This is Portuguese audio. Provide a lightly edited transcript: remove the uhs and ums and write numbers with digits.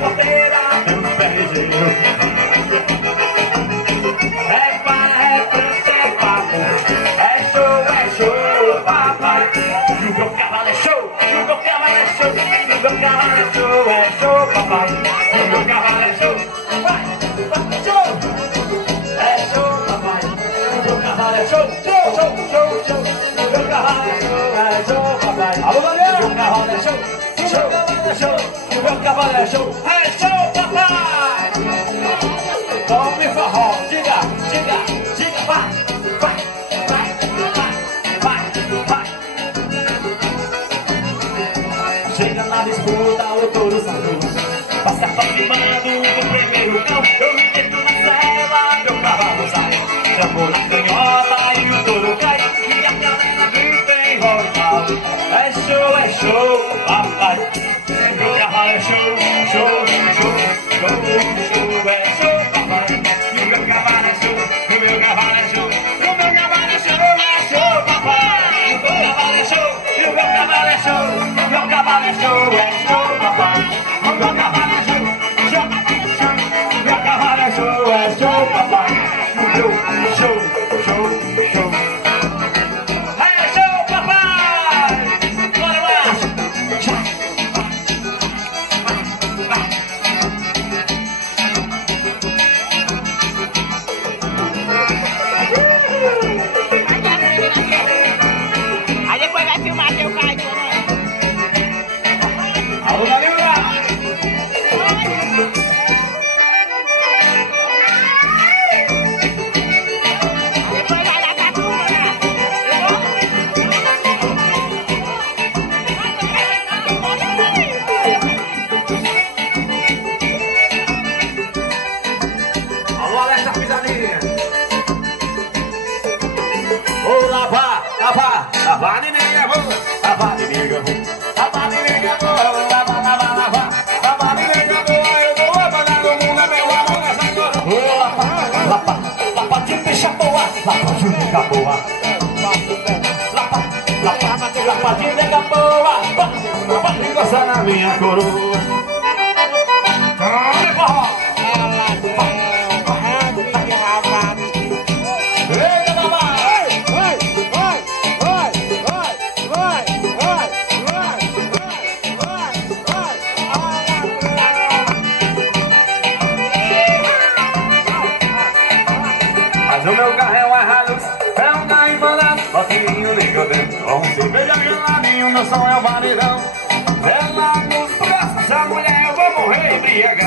porteira tem uns perrejeiros. É pá, é prancha, é papo, é show, papai. E o meu cavalo é show, e o meu cavalo é show, e o meu cavalo é show, papai. E o meu cavalo é show, vai, show, é show, papai. O meu cavalo é show, show. O meu cavalo é show, papai. Alô, galera! O meu cavalo é show, show. O meu cavalo é show, papai. Tome forró, diga, vai. Chega na disputa, o touro sadoso, passa aproximando do primeiro cão. Eu me meto na cela, meu cavalo sai, chamou na canhota e o touro cai. E a galera grita em voz alta, é show, papai. Meu cavalo é show, é show, papai. E o meu cavalo é show, o meu cavalo é show, o meu cavalo é show, papai. O meu cavalo é show, e o meu cavalo é show, o meu cavalo é show, papai. O meu cavalo é show, o meu cavalo é show, papai. O meu show. É show, papai. Bora lá. Aí depois vai filmar teu pai de mamãe. Alô, galera! Depois vai dar pra turma, né? Alô, Alexa Pisadinha! Ô, lava, neném, lava, neném, lava, neném, eu dou a banana no mundo, é meu amor, nessa agora. Ô, lapa, de peixe boa, lapa de nega boa. Lapa de nega boa, pode encostar na minha coroa. Tome forró! Eita, papai! Mas o meu carro é um Hilux, é um carro embalado, botinho liga dentro, com cerveja geladinho, meu som é o varidão. É lá nos braços da mulher, eu vou morrer embriagado.